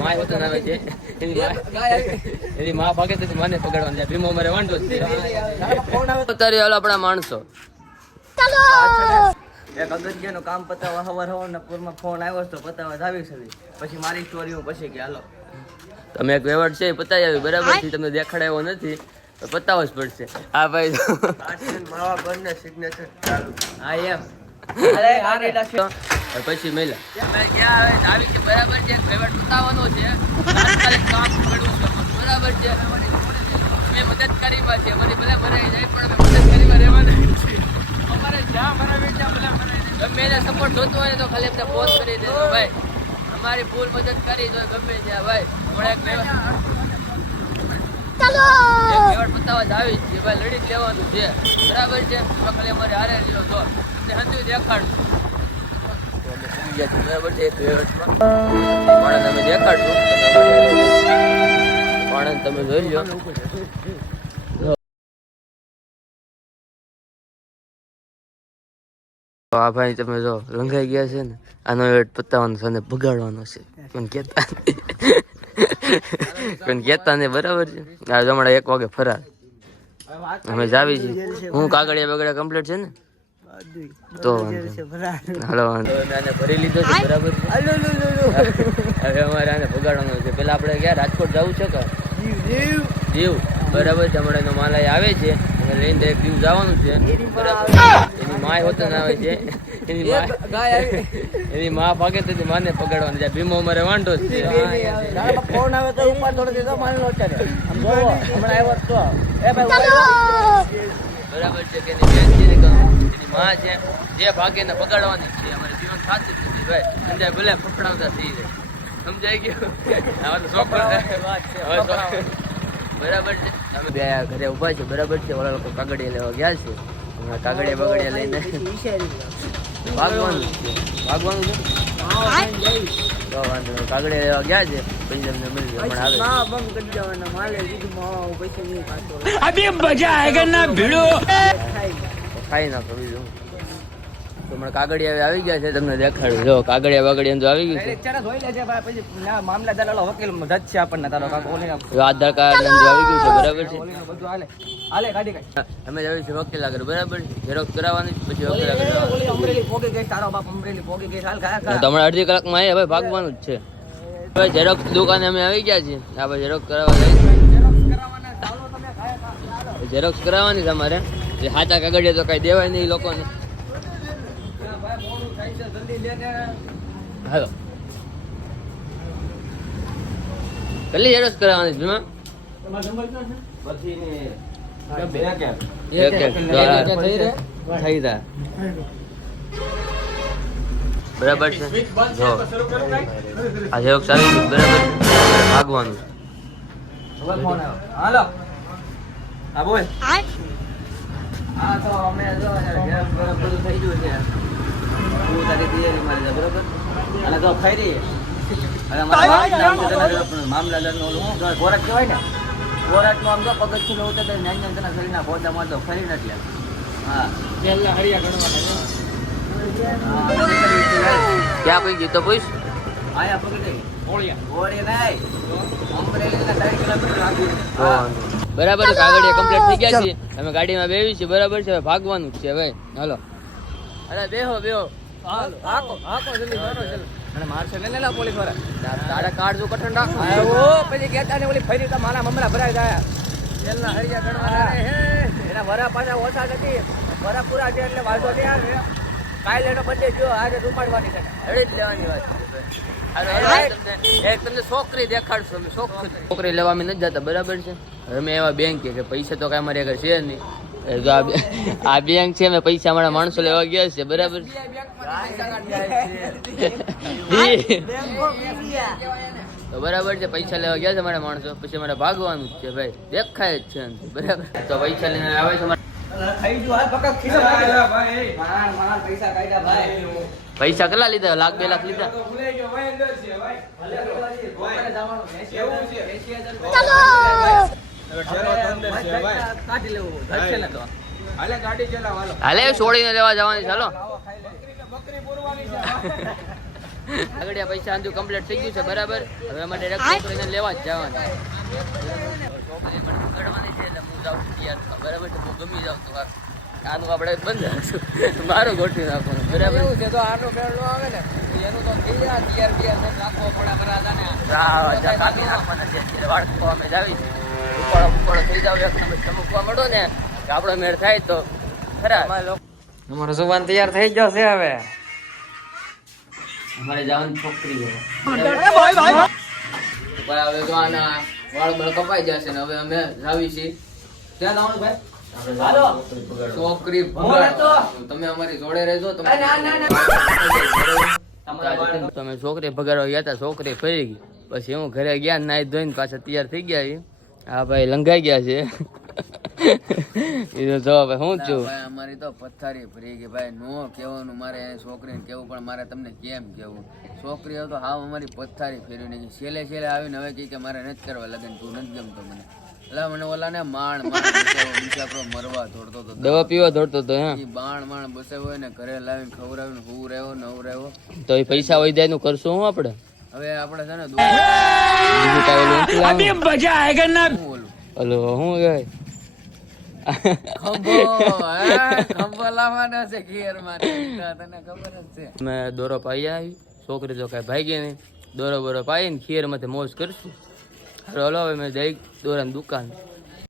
My વતન આવે છે. એની મા એની માં ભાગે તો મને પકડવાનું છે. ભીમો મારે વાંધો જ છે. અત્યારે હાલ આપણા માણસો. એક અગત્યનું કામ પતાવવા હવાર હવારના પૂરમાં ફોન આવ્યો તો પતાવવા આવી છે. પછી મારી સ્ટોરી હું પછી કે હાલો. તમે એક વેવડ છે એ પતાવી આવી. બરાબર છે? તમને દેખાડાયો નથી. તો પતાવો જ પડશે. હા ભાઈ. માવા બંને સિગ્નેચર ચાલુ. હા એમ. અરે તો પછી મેલા અમે ગયા હવે આવી છે બરાબર છે વહીવટ બતાવવાનો છે. કામ કરવું છે બરાબર છે. અમે મદદ કરી માં છે અમારી ભલે ભરાઈ જાય પણ અમે મદદ કરી માં રહેવાના અમારે જ્યાં ભરાવી ત્યાં ભલે ભરાઈ ગમે એને સપોર્ટ જોતો હોય ને તો ખાલી અમને ફોન કરી દેજો ભાઈ. અમારી ફૂલ મદદ કરી તો ગમે ત્યાં ભાઈ. પણ એક વહીવટ બતાવવા જ આવી જ છે ભાઈ. લડી જ લેવાનું છે. બરાબર છે? ખાલી અમારે હારે લીધો તો સમજી ગયા આ ભાઈ તમે જો રંગાઈ ગયા છે ને, આનો વેટ પતાવવાનો છે અને બગાડવાનો છે. પણ કેતા પણ કેતા ને બરાબર છે? આ જમણા એક વાગે ફરાર. અમે જાવી છીએ. હું કાગળિયા બગડ્યા કમ્પ્લીટ છે ને? તો હાલો આને ભરી લીધો છે બરાબર હવે અમારે આને ભગાડવાનો છે. પેલા આપણે ક્યાં રાજકોટ જવું છે કે? દીવ બરાબર છે હમણાં એનો આવે છે. અને લઈને એક દીવ જવાનું છે. એની માય હોતો ના આવે છે. એની માં એની મા ભાગે તો માને પકડવાની છે. ભીમો અમારે વાંઢો જ છે. ફોન આવે તો ઉપર થોડો દીધો માની લો અત્યારે હમણાં આવ્યો તો. એ ભાઈ બરાબર છે કે એની બેન છે ને એની માં છે જે ભાગે એને બગાડવાની છે. અમારે જીવન સાચી જ નથી ભાઈ? સમજાય ભલે ફફડાવતા થઈ જાય. સમજાઈ ગયું હવે તો શોખ બરાબર છે? અમે બે ઘરે ઊભા છે. બરાબર છે? ઓલા લોકો કાગડિયા લેવા ગયા છે. હમણાં કાગળિયા બગડિયા લઈને ભાગવાનું છે. ભાગવાનું છે? તો વાંધો નહીં. કાગળિયા લેવા ગયા છે પછી તમને મળી હમણાં આવે ના બંધ કરી દેવાના. માલે કીધું માવા પૈસા નહીં પાછો. તો ખાઈ નાખો બીજું. તો હમણાં કાગળિયા આવી ગયા છે તમને દેખાડું. જો કાગળિયા બાગળિયા તો આવી ગયું છે. અત્યારે જોઈ લેજે ભાઈ પછી ના મામલાદાર વાળો વકીલ મદદ છે આપણને તારો કાકો આધાર કાર્ડ આવી ગયું છે બરાબર છે? બધું હાલે. હાલે કાઢી કાઢ. અમે જઈએ છે વકીલ આગળ બરાબર ઝેરોક્સ કરાવવાની પછી વકીલ આગળ પોગી ગઈ તારો બાપ અમરેલી પોગી ગઈ હાલ ખાયા તો હમણાં અડધી કલાકમાં આવીએ ભાઈ ભાગવાનું જ છે ભાઈ ઝેરોક્સ દુકાને અમે આવી ગયા છીએ આપણે ઝેરોક્સ કરાવવા જઈએ ઝેરોક્સ કરાવવાની છે અમારે જે હાચા કાગળિયા તો કઈ દેવાય નહીં લોકોને હાલો કેટલી ઝેરોક્સ કરાવવાની છે દ્વારા. થઈ જાય બરાબર છે. જો. આ ઝેરોક્સ આવી બરાબર ભાગવાનું. છે. હાલો. હા બોલ. હા તો અમે જો ઘેર ઘર બધું થઈ ગયું છે. હું તારી તૈયારી મારી બરોબર? અને તો ખાઈ મારા મામલાદારનું ગોરખ કહેવાય ને? ગોરખનું આમ તો પગથિયું ઉતરે તો નાની નાની તેના શરીરના પોતા મારતો ખરી નથી. હા. ક્યાં પૈકી ગીતો પૂછ? બરાબર કાગળિયા કમ્પ્લીટ થઈ ગયા છે અમે ગાડીમાં બેવી છે બરાબર છે ભાગવાનું છે ભાઈ. હાલો. અરે બેહો બેહો. હાકો હાકો જલ્દી કરો જલ્દી. અને મારશે ને લેલા પોલીસવાળા. તારા કાર્ડ જો કઠણ રાખો. પછી કેતા ને ઓલી ફરી તો મારા મમરા ભરાઈ ગયા જેલના હરિયા ગણવાના હે. એના વરા પાછા ઓછા નથી. વરા પૂરા છે એટલે વાંધો ત્યાં કાલે એનો બર્થડે જો આજે રૂપાડવાની છે. હળી જ લેવાની વાત તમને એક તમને છોકરી દેખાડશું અમે છોકરી. છોકરી લેવા અમે નથી જતા બરાબર છે? અમે એવા બેંક કે પૈસા તો કઈ અમારી આગળ છે નહીં. આ બેંક છે અમે પૈસા અમારા માણસો લેવા ગયા છે બરાબર છે? તો બરાબર છે પૈસા લેવા ગયા છે અમારા માણસો પછી અમારે ભાગવાનું જ છે ભાઈ. દેખાય જ છે બરાબર. તો પૈસા લઈને આવે છે પૈસા કેટલા લીધા? લાખ, બે લાખ લીધા? હાલે, છોડીને લેવા જવાની ચાલો આગળ પૈસા આંધું કમ્પ્લીટ થઈ ગયું છે, બરાબર? હવે અમારે લેવા જ જવાનું. જાઉં છું તૈયાર બરાબર છે હું ગમી જાઉં તો આનું આપણે બંધ રાખશું. મારું ગોઠવી નાખવાનો બરાબર? એવું છે તો આનો પેલો આવે ને એનું તો થઈ જાય તૈયાર તૈયાર થઈને રાખવો પડે બરાબર ને હા, કાપી નાખવાના છે. અત્યારે અમે જાવી ઉપાડો ઉપાડો થઈ જાવ એક નંબર ચમકવા માંડો ને આપણો મેળ થાય તો ખરા. અમારો સુવાન તૈયાર થઈ ગયો છે હવે. અમારે જવાની છોકરી પણ હવે જો આના વાળ બળ કપાઈ જશે ને હવે અમે જાવી છીએ ક્યાં જવાનું ભાઈ? આપણે છોકરી ભગાડો તમે અમારી જોડે રહેજો તમે તમે છોકરી ભગાડવા ગયા હતા છોકરી ફરી ગઈ. પછી હું ઘરે ગયા નાઈ ધોઈને પાછા તૈયાર થઈ ગયા છીએ. હા ભાઈ લંઘાઈ ગયા છે. એ તો ભાઈ હું છું. ભાઈ અમારી તો પથ્થારી ફરી ગઈ ભાઈ. નો કહેવાનું મારે એ છોકરીને કેવું પણ મારે તમને કેમ કેવું છોકરીઓ તો હાવ અમારી પથ્થારી ફેરવી નાખી. છેલ્લે છેલ્લે આવીને હવે કહે કે મારે નથી કરવા લગન તું નથી ગમતો મને. મને ઓલા ને માણ મરવા દોડતો તો દવા પીવા દોડતો તો હા? બાણ માણ બસાવ્યો હોય ને ઘરે લાવીને ખવડાવીને હું રહ્યો નવ રહ્યો તો એ પૈસા વહી જાય નું કરશું હું આપણે? હવે આપણે છે ને દો- બીજું કાંઈ ઓલું નથી લાવવાનું? શું ઓલું? ઓલો હે? ખંભો લાવવાનો છે ઘેર માટે તને ખબર જ છે. અમે દોરો પાઈ આવી છોકરી તો કઈ ભાગી નહીં. દોરો બોરો ખીરમાંથી મોજ કરશું. હલો હવે મેં જઈ દોરાની દુકાન.